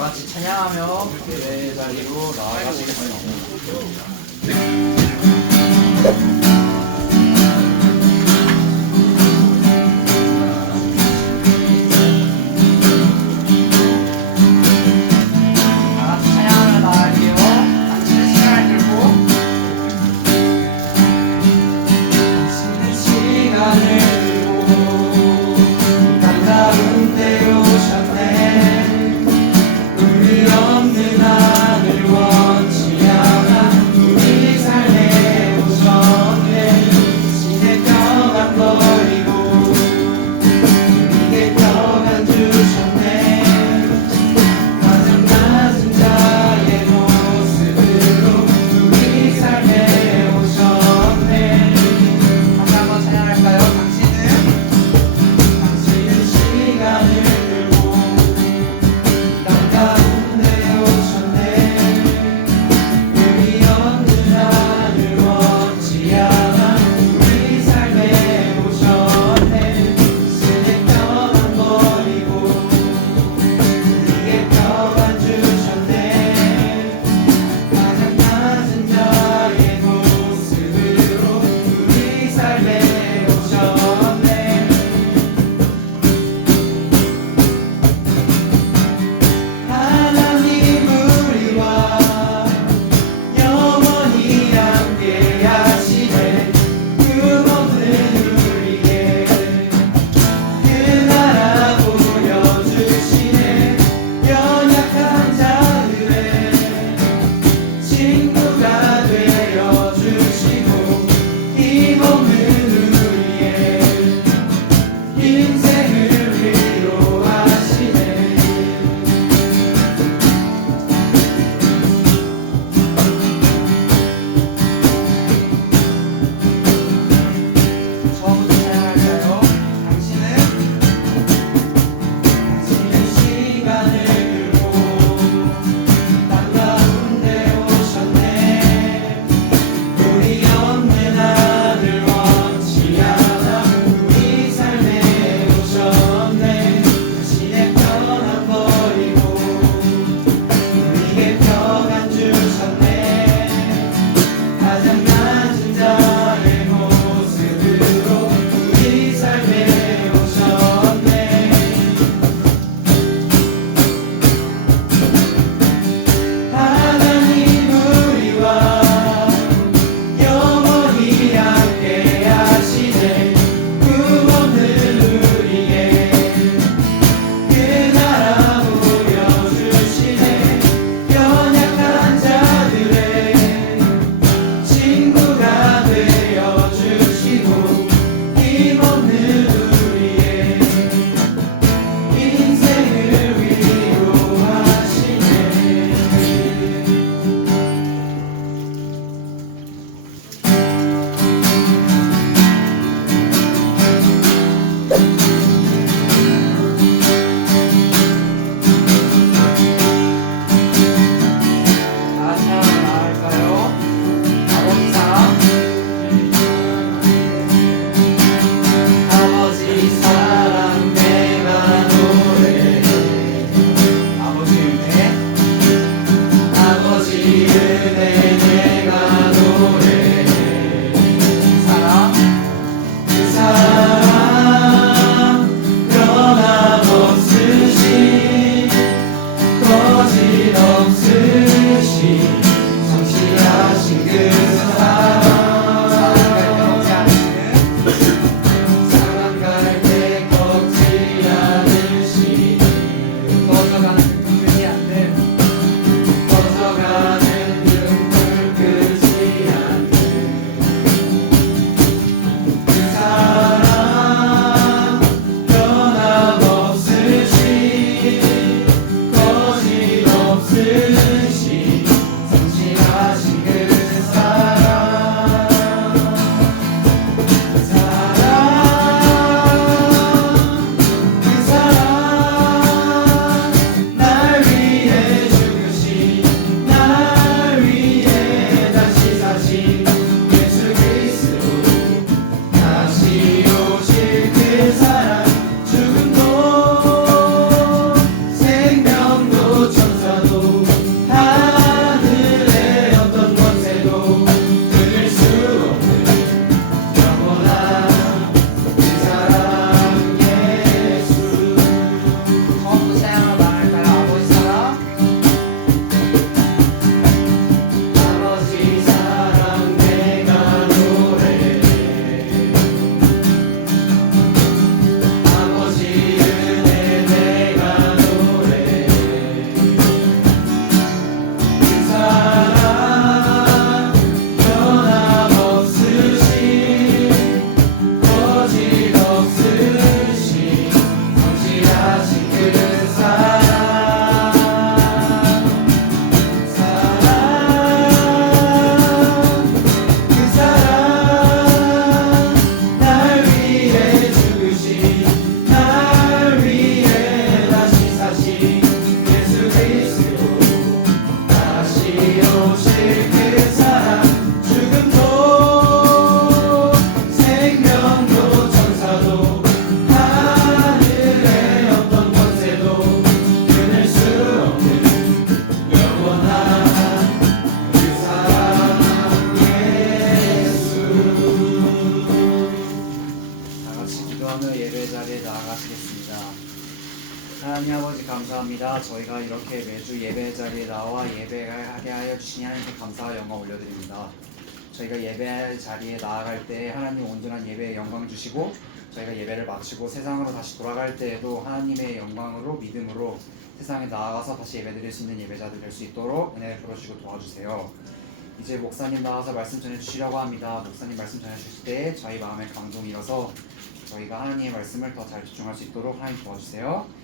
같이 찬양하며 예배 자리로 나아가시겠습니다. 없는 하늘 원치 않아 우리 삶에 오셔 감사합니다. 저희가 이렇게 매주 예배 자리에 나와 예배하게 하여 주시니 하나님께 감사와 영광 올려드립니다. 저희가 예배 자리에 나아갈 때 하나님 온전한 예배에 영광 주시고 저희가 예배를 마치고 세상으로 다시 돌아갈 때에도 하나님의 영광으로 믿음으로 세상에 나아가서 다시 예배드릴 수 있는 예배자들 될 수 있도록 은혜를 풀어주시고 도와주세요. 이제 목사님 나와서 말씀 전해주시려고 합니다. 목사님 말씀 전해주실 때 저희 마음에 감동이 일어서 저희가 하나님의 말씀을 더 잘 집중할 수 있도록 하나님 도와주세요.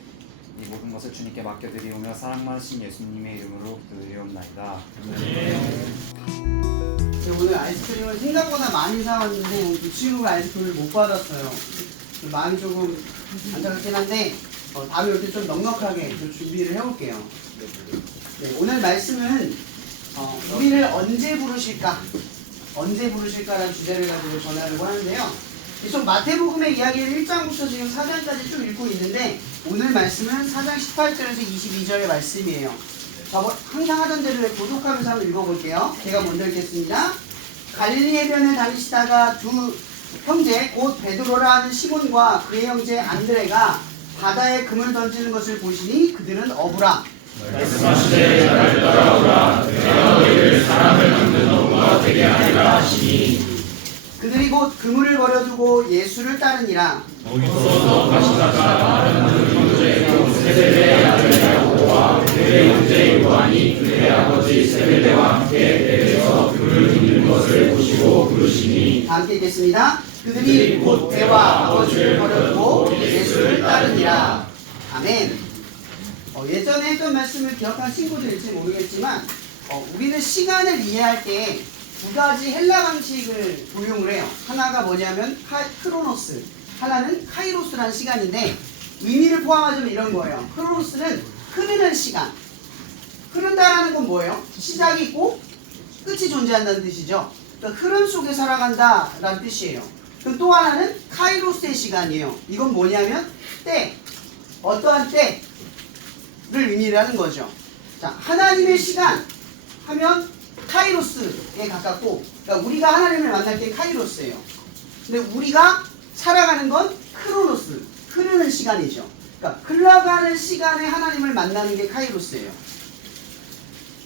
이 모든 것을 주님께 맡겨드리오며 사랑 많으신 예수님의 이름으로 기도드리옵나이다. 오늘 아이스크림을 생각보다 많이 사왔는데 이 친구가 아이스크림을 못 받았어요. 마음이 조금 안타깝긴 한데 다음에 이렇게 좀 넉넉하게 좀 준비를 해볼게요. 네, 오늘 말씀은 우리를 언제 부르실까? 언제 부르실까라는 주제를 가지고 전하려고 하는데요. 좀 마태복음의 이야기를 1장부터 지금 4장까지 쭉 읽고 있는데 오늘 말씀은 4장 18절에서 22절의 말씀이에요. 항상 하던 대로 고독하면서 한번 읽어볼게요. 제가 먼저 읽겠습니다. 갈릴리 해변에 다니시다가 두 형제 곧 베드로라 하는 시몬과 그의 형제 안드레가 바다에 금을 던지는 것을 보시니 그들은 어부라. 말씀하시되 나를 따라오라. 내가 너희를 사람을 만드는 어부가 되게 하리라 하시니 그들이 곧 그물을 버려두고 예수를 따르니라. 거기서 더 가시다가 다른 두 형제로 세베대의 아들 야고보와 그의 형제 요한이 그의 아버지 세베대와 함께 배에서 그를 줍는 것을 보시고 부르시니 함께 읽겠습니다. 그들이 곧 배와 아버지를 버려두고 예수를 따르니라. 아멘. 예전에 했던 말씀을 기억한 친구들일지 모르겠지만 우리는 시간을 이해할 때 두 가지 헬라 방식을 도용을 해요. 하나가 뭐냐면 크로노스, 하나는 카이로스라는 시간인데 의미를 포함하자면 이런 거예요. 크로노스는 흐르는 시간. 흐른다라는 건 뭐예요? 시작이 있고 끝이 존재한다는 뜻이죠. 그러니까 흐름 속에 살아간다라는 뜻이에요. 그럼 또 하나는 카이로스의 시간이에요. 이건 뭐냐면 때, 어떠한 때를 의미를 하는 거죠. 자, 하나님의 시간 하면 카이로스에 가깝고, 그러니까 우리가 하나님을 만날 때 카이로스예요. 근데 우리가 살아가는 건 크로노스, 흐르는 시간이죠. 그러니까 흘러가는 시간에 하나님을 만나는 게 카이로스예요.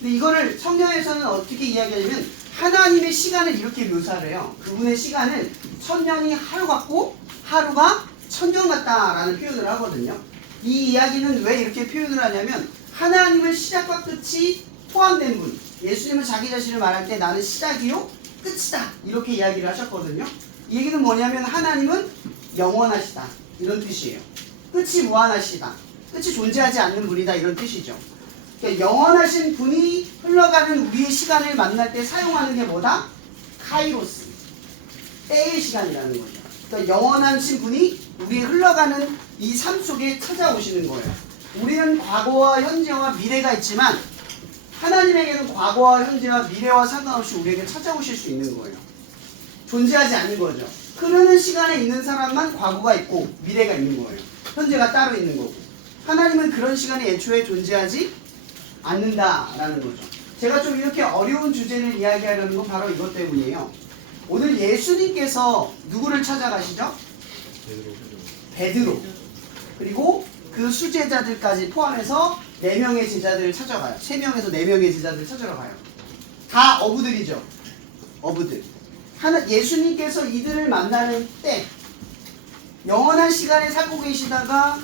근데 이거를 성경에서는 어떻게 이야기하냐면 하나님의 시간을 이렇게 묘사를 해요. 그분의 시간은 천년이 하루 같고 하루가 천년 같다라는 표현을 하거든요. 이 이야기는 왜 이렇게 표현을 하냐면 하나님의 시작과 끝이 포함된 분, 예수님은 자기 자신을 말할 때 나는 시작이요 끝이다 이렇게 이야기를 하셨거든요. 이 얘기는 뭐냐면 하나님은 영원하시다 이런 뜻이에요. 끝이 무한하시다, 끝이 존재하지 않는 분이다 이런 뜻이죠. 그러니까 영원하신 분이 흘러가는 우리의 시간을 만날 때 사용하는 게 뭐다? 카이로스, 때의 시간이라는 거죠. 그러니까 영원하신 분이 우리의 흘러가는 이 삶 속에 찾아오시는 거예요. 우리는 과거와 현재와 미래가 있지만 하나님에게는 과거와 현재와 미래와 상관없이 우리에게 찾아오실 수 있는 거예요. 존재하지 않는 거죠. 흐르는 시간에 있는 사람만 과거가 있고 미래가 있는 거예요. 현재가 따로 있는 거고. 하나님은 그런 시간이 애초에 존재하지 않는다라는 거죠. 제가 좀 이렇게 어려운 주제를 이야기하려는 건 바로 이것 때문이에요. 오늘 예수님께서 누구를 찾아가시죠? 베드로. 그리고 그 수제자들까지 포함해서 4명의 제자들을 찾아가요. 3명에서 4명의 제자들을 찾아러 가요. 다 어부들이죠. 어부들. 예수님께서 이들을 만나는 때 영원한 시간에 살고 계시다가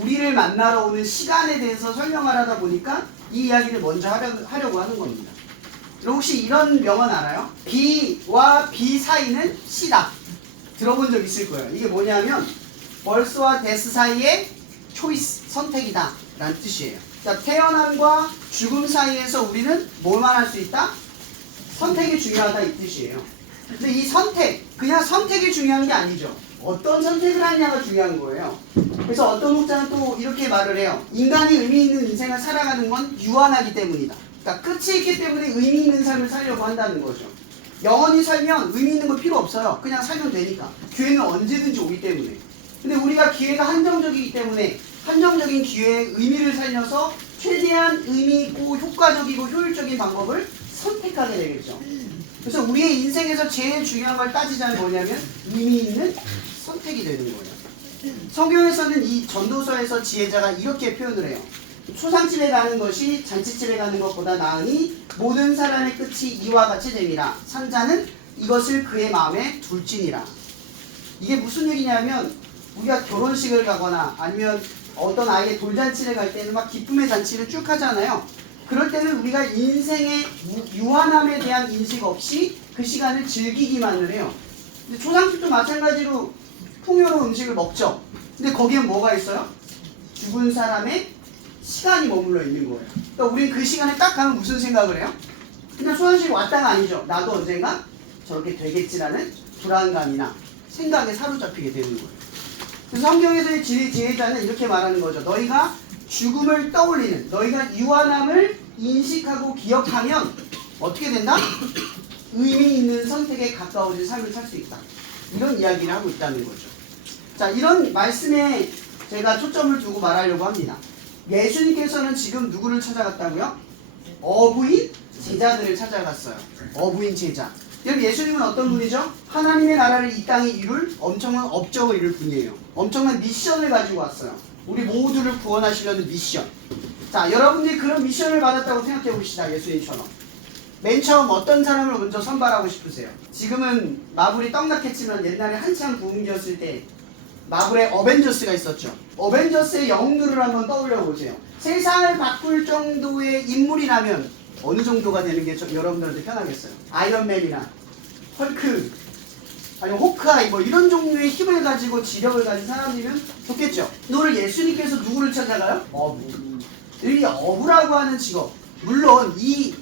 우리를 만나러 오는 시간에 대해서 설명하려다 보니까 이 이야기를 먼저 하려고 하는 겁니다. 혹시 이런 명언 알아요? B와 B 사이는 C다. 들어본 적 있을 거예요. 이게 뭐냐면 벌스와 데스 사이의 초이스, 선택이다 라는 뜻이에요. 자, 태어남과 죽음 사이에서 우리는 뭘만 할 수 있다? 선택이 중요하다 이 뜻이에요. 근데 이 선택, 그냥 선택이 중요한 게 아니죠. 어떤 선택을 하느냐가 중요한 거예요. 그래서 어떤 목자는 또 이렇게 말을 해요. 인간이 의미 있는 인생을 살아가는 건 유한하기 때문이다. 그러니까 끝이 있기 때문에 의미 있는 삶을 살려고 한다는 거죠. 영원히 살면 의미 있는 거 필요 없어요. 그냥 살면 되니까. 기회는 언제든지 오기 때문에. 근데 우리가 기회가 한정적이기 때문에 한정적인 기회의 의미를 살려서 최대한 의미 있고 효과적이고 효율적인 방법을 선택하게 되겠죠. 그래서 우리의 인생에서 제일 중요한 걸 따지자면 뭐냐면 의미 있는 선택이 되는 거예요. 성경에서는 이 전도서에서 지혜자가 이렇게 표현을 해요. 초상집에 가는 것이 잔치집에 가는 것보다 나으니 모든 사람의 끝이 이와 같이 됨이라. 산자는 이것을 그의 마음에 둘지니라. 이게 무슨 얘기냐면 우리가 결혼식을 가거나 아니면 어떤 아이의 돌잔치를 갈 때는 막 기쁨의 잔치를 쭉 하잖아요. 그럴 때는 우리가 인생의 유한함에 대한 인식 없이 그 시간을 즐기기만을 해요. 근데 초상집도 마찬가지로 풍요로운 음식을 먹죠. 근데 거기에 뭐가 있어요? 죽은 사람의 시간이 머물러 있는 거예요. 그러니까 우리는 그 시간에 딱 가면 무슨 생각을 해요? 그냥 초상집 왔다가 아니죠. 나도 언젠가 저렇게 되겠지라는 불안감이나 생각에 사로잡히게 되는 거예요. 그래서 성경에서의 지혜자는 이렇게 말하는 거죠. 너희가 죽음을 떠올리는, 너희가 유한함을 인식하고 기억하면 어떻게 된다? 의미 있는 선택에 가까워진 삶을 살 수 있다. 이런 이야기를 하고 있다는 거죠. 자, 이런 말씀에 제가 초점을 두고 말하려고 합니다. 예수님께서는 지금 누구를 찾아갔다고요? 어부인 제자들을 찾아갔어요. 어부인 제자. 여러분, 예수님은 어떤 분이죠? 하나님의 나라를 이 땅에 이룰 엄청난 업적을 이룰 분이에요. 엄청난 미션을 가지고 왔어요. 우리 모두를 구원하시려는 미션. 자, 여러분들이 그런 미션을 받았다고 생각해 봅시다. 예수님처럼. 맨 처음 어떤 사람을 먼저 선발하고 싶으세요? 지금은 마블이 떡락했지만 옛날에 한참 부흥기였을 때 마블의 어벤져스가 있었죠. 어벤져스의 영웅들을 한번 떠올려 보세요. 세상을 바꿀 정도의 인물이라면 어느 정도가 되는 게 여러분들한테 편하겠어요? 아이언맨이나 헐크, 아니면 호크아이 뭐 이런 종류의 힘을 가지고 지력을 가진 사람이면 좋겠죠. 오늘 예수님께서 누구를 찾아가요? 어부. 이 어부라고 하는 직업, 물론 이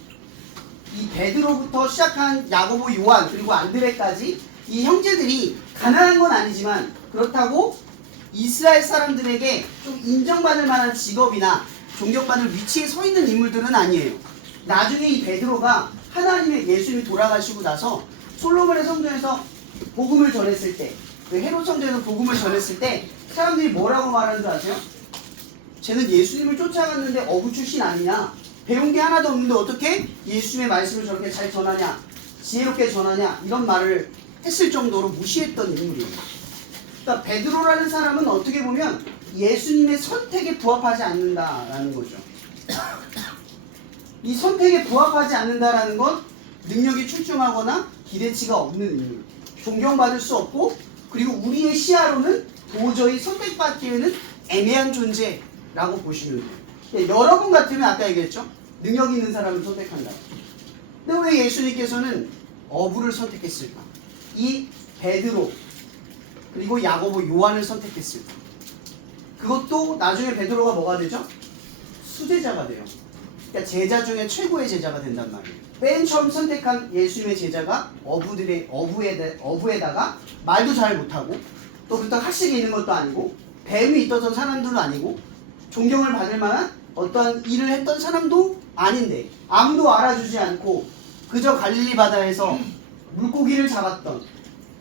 베드로부터 시작한 야고보, 요한 그리고 안드레까지 이 형제들이 가난한 건 아니지만 그렇다고 이스라엘 사람들에게 좀 인정받을 만한 직업이나 존경받을 위치에 서 있는 인물들은 아니에요. 나중에 이 베드로가 하나님의 예수님이 돌아가시고 나서 솔로몬의 성전에서 복음을 전했을 때, 헤롯 성전에서 복음을 전했을 때 사람들이 뭐라고 말하는 줄 아세요? 쟤는 예수님을 쫓아갔는데 어부 출신 아니냐? 배운 게 하나도 없는데 어떻게 예수님의 말씀을 저렇게 잘 전하냐? 지혜롭게 전하냐? 이런 말을 했을 정도로 무시했던 인물이에요. 그러니까 베드로라는 사람은 어떻게 보면 예수님의 선택에 부합하지 않는다라는 거죠. 이 선택에 부합하지 않는다라는 건 능력이 출중하거나 기대치가 없는 인물, 존경받을 수 없고, 그리고 우리의 시야로는 도저히 선택받기에는 애매한 존재라고 보시면 돼요. 여러분 같으면 아까 얘기했죠? 능력 있는 사람을 선택한다. 근데 왜 예수님께서는 어부를 선택했을까? 이 베드로 그리고 야고보, 요한을 선택했을까? 그것도 나중에 베드로가 뭐가 되죠? 수제자가 돼요. 그러니까 제자 중에 최고의 제자가 된단 말이에요. 맨 처음 선택한 예수님의 제자가 어부에다가 말도 잘 못하고 또 그렇다고 학식이 있는 것도 아니고 배움이 있던 사람들도 아니고 존경을 받을 만한 어떠한 일을 했던 사람도 아닌데 아무도 알아주지 않고 그저 갈릴리 바다에서 물고기를 잡았던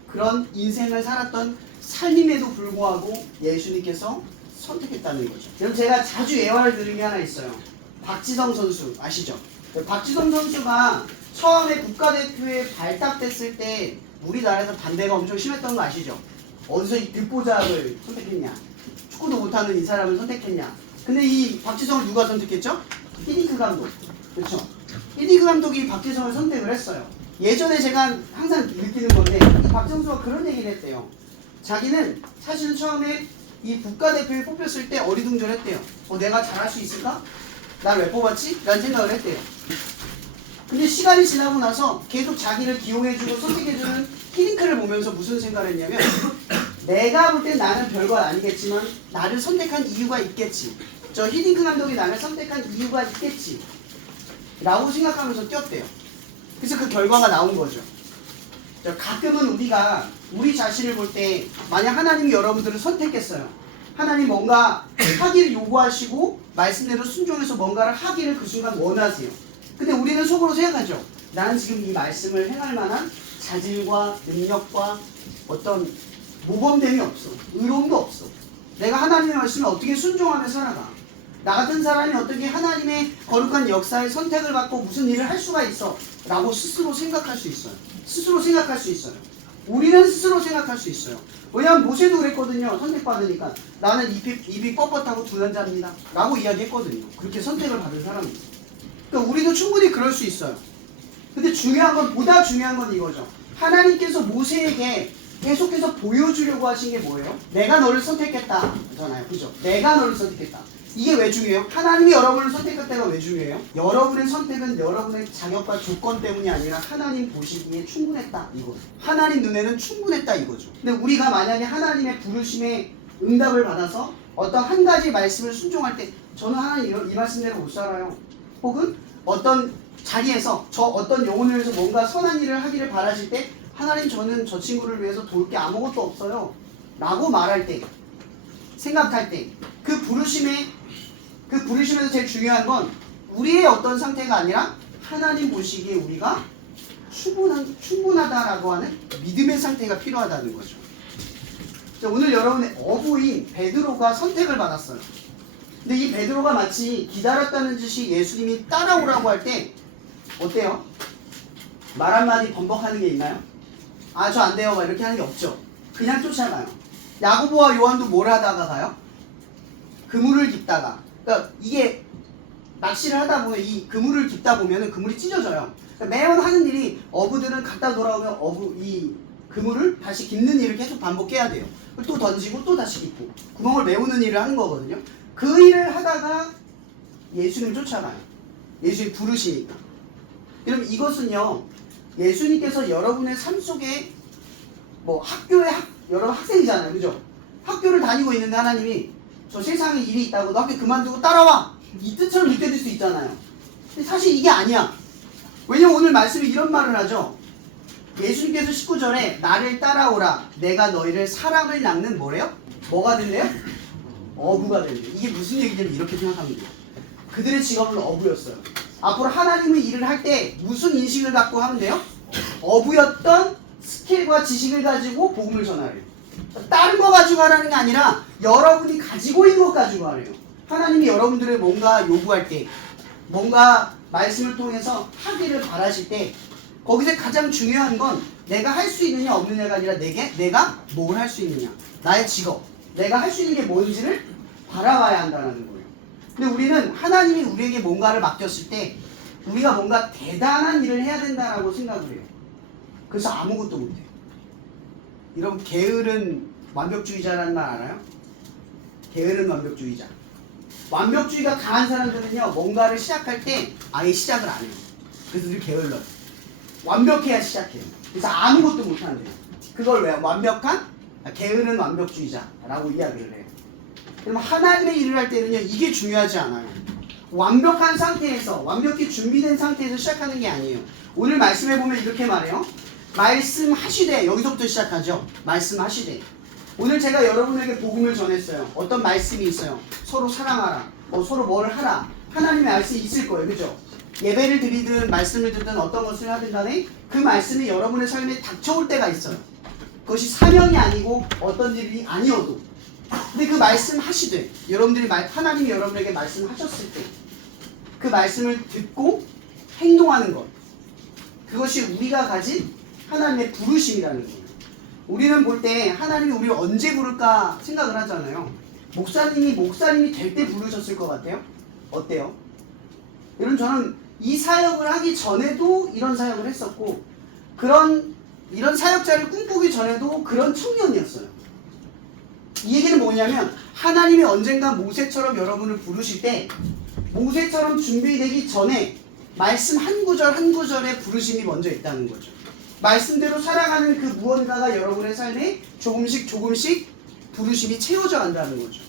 그런 인생을 살았던 삶임에도 불구하고 예수님께서 선택했다는 거죠. 여러분, 제가 자주 예화를 들은 게 하나 있어요. 박지성 선수 아시죠? 박지성 선수가 처음에 국가대표에 발탁됐을 때 우리나라에서 반대가 엄청 심했던 거 아시죠? 어디서 이 듣보잡을 선택했냐? 축구도 못하는 이 사람을 선택했냐? 근데 이 박지성을 누가 선택했죠? 히딩크 감독. 그렇죠? 히딩크 감독이 박지성을 선택을 했어요. 예전에 제가 항상 느끼는 건데 이 박지성 선수가 그런 얘기를 했대요. 자기는 사실은 처음에 이 국가대표에 뽑혔을 때 어리둥절했대요. 내가 잘할 수 있을까? 날 왜 뽑았지? 라는 생각을 했대요. 근데 시간이 지나고 나서 계속 자기를 기용해주고 선택해주는 히딩크를 보면서 무슨 생각을 했냐면 내가 볼 땐 나는 별거 아니겠지만 나를 선택한 이유가 있겠지. 저 히딩크 감독이 나를 선택한 이유가 있겠지 라고 생각하면서 뛰었대요. 그래서 그 결과가 나온 거죠. 가끔은 우리가 우리 자신을 볼 때 만약 하나님이 여러분들을 선택했어요. 하나님 뭔가 하기를 요구하시고 말씀대로 순종해서 뭔가를 하기를 그 순간 원하세요. 근데 우리는 속으로 생각하죠. 나는 지금 이 말씀을 행할 만한 자질과 능력과 어떤 모범됨이 없어. 의로움도 없어. 내가 하나님의 말씀을 어떻게 순종하며 살아가. 나 같은 사람이 어떻게 하나님의 거룩한 역사의 선택을 받고 무슨 일을 할 수가 있어 라고 스스로 생각할 수 있어요. 스스로 생각할 수 있어요. 우리는 스스로 생각할 수 있어요. 왜냐하면 모세도 그랬거든요. 선택받으니까 나는 입이 뻣뻣하고 두 남자입니다 라고 이야기했거든요. 그렇게 선택을 받은 사람이. 그러니까 우리도 충분히 그럴 수 있어요. 근데 중요한 건, 보다 중요한 건 이거죠. 하나님께서 모세에게 계속해서 보여주려고 하신 게 뭐예요? 내가 너를 선택했다 잖아요. 그죠? 내가 너를 선택했다. 이게 왜 중요해요? 하나님이 여러분을 선택했다가 왜 중요해요? 여러분의 선택은 여러분의 자격과 조건 때문이 아니라 하나님 보시기에 충분했다 이거죠. 하나님 눈에는 충분했다 이거죠. 근데 우리가 만약에 하나님의 부르심에 응답을 받아서 어떤 한 가지 말씀을 순종할 때 저는 하나님 이 말씀대로 못 살아요. 혹은 어떤 자리에서 저 어떤 영혼을 위해서 뭔가 선한 일을 하기를 바라실 때 하나님 저는 저 친구를 위해서 도울 게 아무것도 없어요 라고 말할 때, 생각할 때 그 부르심에서 제일 중요한 건 우리의 어떤 상태가 아니라 하나님 보시기에 우리가 충분하다라고 하는 믿음의 상태가 필요하다는 거죠. 자, 오늘 여러분의 어부인 베드로가 선택을 받았어요. 근데 이 베드로가 마치 기다렸다는 듯이 예수님이 따라오라고 할 때 어때요? 말 한마디 번복하는 게 있나요? 아, 저 안 돼요 막 이렇게 하는 게 없죠. 그냥 쫓아가요. 야고보와 요한도 뭘 하다가 가요? 그물을 깁다가. 그러니까 이게 낚시를 하다 보면 이 그물을 깁다 보면 그물이 찢어져요. 그러니까 매번 하는 일이 어부들은 갔다 돌아오면 이 그물을 다시 깁는 일을 계속 반복해야 돼요. 또 던지고 또 다시 깁고 구멍을 메우는 일을 하는 거거든요. 그 일을 하다가 예수님 쫓아가요. 예수님 부르시니까. 그럼 이것은요, 예수님께서 여러분의 삶 속에 뭐 여러분 학생이잖아요. 그죠? 학교를 다니고 있는데 하나님이 저 세상에 일이 있다고 너 학교 그만두고 따라와! 이 뜻처럼 느껴질 수 있잖아요. 근데 사실 이게 아니야. 왜냐면 오늘 말씀이 이런 말을 하죠. 예수님께서 19절에 나를 따라오라 내가 너희를 사람을 낚는 뭐래요? 뭐가 된대요? 어부가 된대요. 이게 무슨 얘기냐면 이렇게 생각하면 돼요. 그들의 직업은 어부였어요. 앞으로 하나님의 일을 할 때 무슨 인식을 갖고 하면 돼요? 어부였던 스킬과 지식을 가지고 복음을 전하래요. 다른 거 가지고 하라는 게 아니라 여러분이 가지고 있는 것 가지고 하래요. 하나님이 여러분들을 뭔가 요구할 때, 뭔가 말씀을 통해서 하기를 바라실 때 거기서 가장 중요한 건 내가 할 수 있느냐 없느냐가 아니라 내가 뭘 할 수 있느냐, 나의 직업, 내가 할 수 있는 게 뭔지를 바라봐야 한다는 거예요. 근데 우리는 하나님이 우리에게 뭔가를 맡겼을 때 우리가 뭔가 대단한 일을 해야 된다라고 생각을 해요. 그래서 아무것도 못해요. 여러분, 게으른 완벽주의자라는 말 알아요? 게으른 완벽주의자. 완벽주의가 강한 사람들은요, 뭔가를 시작할 때 아예 시작을 안 해요. 그래서 늘 게을러요. 완벽해야 시작해요. 그래서 아무것도 못한대요. 그걸 왜 게으른 완벽주의자라고 이야기를 해요. 그럼 하나님의 일을 할 때는요, 이게 중요하지 않아요. 완벽한 상태에서, 완벽히 준비된 상태에서 시작하는 게 아니에요. 오늘 말씀해 보면 이렇게 말해요. 말씀하시되, 여기서부터 시작하죠. 말씀하시되. 오늘 제가 여러분에게 복음을 전했어요. 어떤 말씀이 있어요. 서로 사랑하라, 서로 뭘 하라. 하나님의 말씀이 있을 거예요. 그죠? 예배를 드리든 말씀을 듣든 어떤 것을 하든 간에 그 말씀이 여러분의 삶에 닥쳐올 때가 있어요. 그것이 사명이 아니고 어떤 일이 아니어도. 근데 그 말씀 하시되, 하나님이 여러분에게 말씀하셨을 때 그 말씀을 듣고 행동하는 것, 그것이 우리가 가진 하나님의 부르심이라는 거예요. 우리는 볼 때 하나님이 우리를 언제 부를까 생각을 하잖아요. 목사님이 될 때 부르셨을 것 같아요? 어때요? 여러분, 저는 이 사역을 하기 전에도 이런 사역을 했었고, 이런 사역자를 꿈꾸기 전에도 그런 청년이었어요. 이 얘기는 뭐냐면, 하나님이 언젠가 모세처럼 여러분을 부르실 때 모세처럼 준비되기 전에 말씀 한 구절 한 구절에 부르심이 먼저 있다는 거죠. 말씀대로 살아가는 그 무언가가 여러분의 삶에 조금씩 부르심이 채워져 간다는 거죠.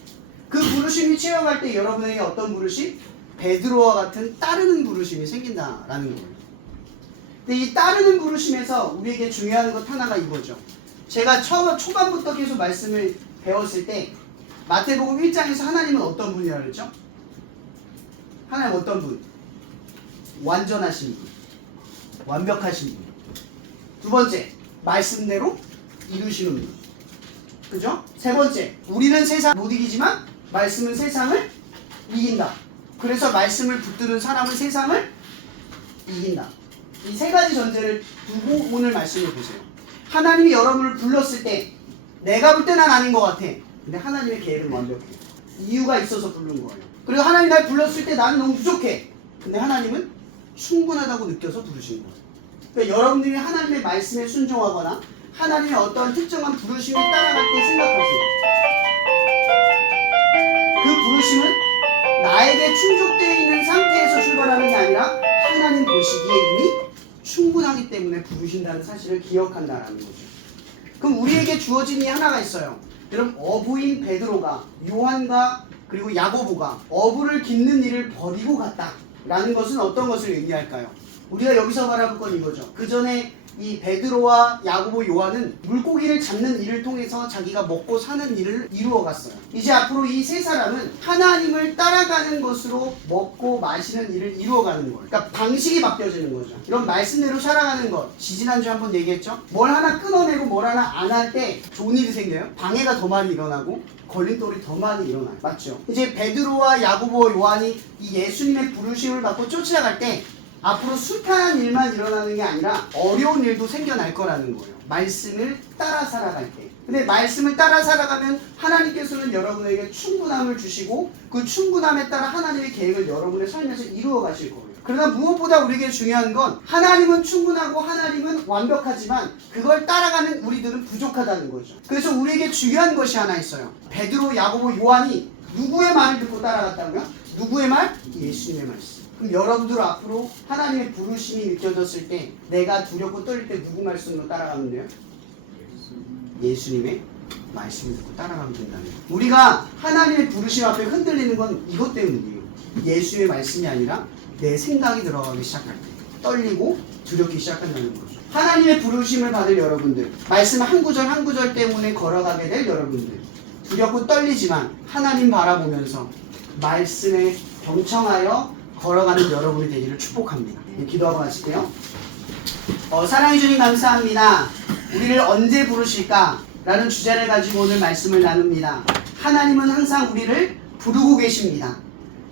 그 부르심이 채워갈 때 여러분에게 어떤 부르심? 베드로와 같은 따르는 부르심이 생긴다라는 거예요. 근데 이 따르는 부르심에서 우리에게 중요한 것 하나가 이거죠. 제가 초반부터 계속 말씀을 배웠을 때 마태복음 1장에서 하나님은 어떤 분이라고 그랬죠? 하나님 어떤 분? 완전하신 분, 완벽하신 분. 두 번째, 말씀대로 이루시는 분. 그죠? 세 번째, 우리는 세상 못 이기지만 말씀은 세상을 이긴다. 그래서 말씀을 붙드는 사람은 세상을 이긴다. 이 세 가지 전제를 두고 오늘 말씀을 보세요. 하나님이 여러분을 불렀을 때 내가 볼 때 난 아닌 것 같아. 근데 하나님의 계획은 완벽해. 이유가 있어서 부른 거예요. 그리고 하나님이 날 불렀을 때 나는 너무 부족해. 근데 하나님은 충분하다고 느껴서 부르신 거예요. 그러니까 여러분들이 하나님의 말씀에 순종하거나 하나님의 어떤 특정한 부르심을 따라갈 때 생각하세요. 그 부르심은 나에게 충족되어 있는 상태에서 출발하는 게 아니라 하나님 보시기에 이미 충분하기 때문에 부르신다는 사실을 기억한다는 거죠. 그럼 우리에게 주어진 이 하나가 있어요. 여러분, 어부인 베드로가 요한과 그리고 야고보가 어부를 깃는 일을 버리고 갔다 라는 것은 어떤 것을 의미할까요? 우리가 여기서 바라볼 건 이거죠. 그 전에 이 베드로와 야고보, 요한은 물고기를 잡는 일을 통해서 자기가 먹고 사는 일을 이루어 갔어요. 이제 앞으로 이 세 사람은 하나님을 따라가는 것으로 먹고 마시는 일을 이루어 가는 거예요. 그러니까 방식이 바뀌어지는 거죠. 이런 말씀대로 살아가는 것, 지지난주에 한번 얘기했죠. 뭘 하나 끊어내고 뭘 하나 안 할 때 좋은 일이 생겨요. 방해가 더 많이 일어나고 걸림돌이 더 많이 일어나요. 맞죠? 이제 베드로와 야고보, 요한이 이 예수님의 부르심을 받고 쫓아갈 때 앞으로 숱한 일만 일어나는 게 아니라 어려운 일도 생겨날 거라는 거예요. 말씀을 따라 살아갈 때. 근데 말씀을 따라 살아가면 하나님께서는 여러분에게 충분함을 주시고 그 충분함에 따라 하나님의 계획을 여러분의 삶에서 이루어 가실 거예요. 그러나 무엇보다 우리에게 중요한 건 하나님은 충분하고 하나님은 완벽하지만 그걸 따라가는 우리들은 부족하다는 거죠. 그래서 우리에게 중요한 것이 하나 있어요. 베드로, 야고보, 요한이 누구의 말을 듣고 따라갔다고요? 누구의 말? 예수님의 말씀. 그럼 여러분들 앞으로 하나님의 부르심이 느껴졌을 때 내가 두렵고 떨릴 때 누구 말씀으로 따라가면 돼요? 예수님의 말씀을 듣고 따라가면 된다는 거예요. 우리가 하나님의 부르심 앞에 흔들리는 건 이것 때문이에요. 예수의 말씀이 아니라 내 생각이 들어가기 시작할 때 떨리고 두렵기 시작한다는 거죠. 하나님의 부르심을 받을 여러분들, 말씀 한 구절 한 구절 때문에 걸어가게 될 여러분들, 두렵고 떨리지만 하나님 바라보면서 말씀에 경청하여 걸어가는 여러분이 되기를 축복합니다. 기도하고 마실게요. 사랑해 주님 감사합니다. 우리를 언제 부르실까? 라는 주제를 가지고 오늘 말씀을 나눕니다. 하나님은 항상 우리를 부르고 계십니다.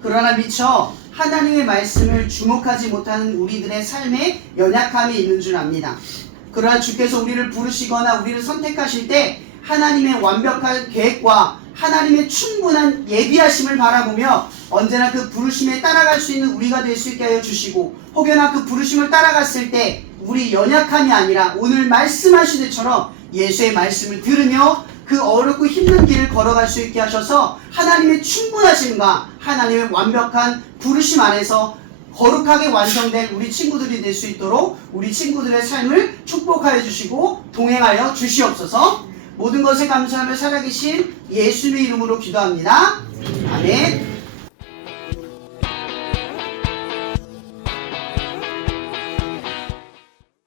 그러나 미처 하나님의 말씀을 주목하지 못하는 우리들의 삶에 연약함이 있는 줄 압니다. 그러나 주께서 우리를 부르시거나 우리를 선택하실 때 하나님의 완벽한 계획과 하나님의 충분한 예비하심을 바라보며 언제나 그 부르심에 따라갈 수 있는 우리가 될 수 있게 하여 주시고, 혹여나 그 부르심을 따라갔을 때 우리 연약함이 아니라 오늘 말씀하신 것처럼 예수의 말씀을 들으며 그 어렵고 힘든 길을 걸어갈 수 있게 하셔서 하나님의 충분하심과 하나님의 완벽한 부르심 안에서 거룩하게 완성된 우리 친구들이 될 수 있도록 우리 친구들의 삶을 축복하여 주시고 동행하여 주시옵소서. 모든 것에 감사하며 살아계신 예수님의 이름으로 기도합니다. 아멘.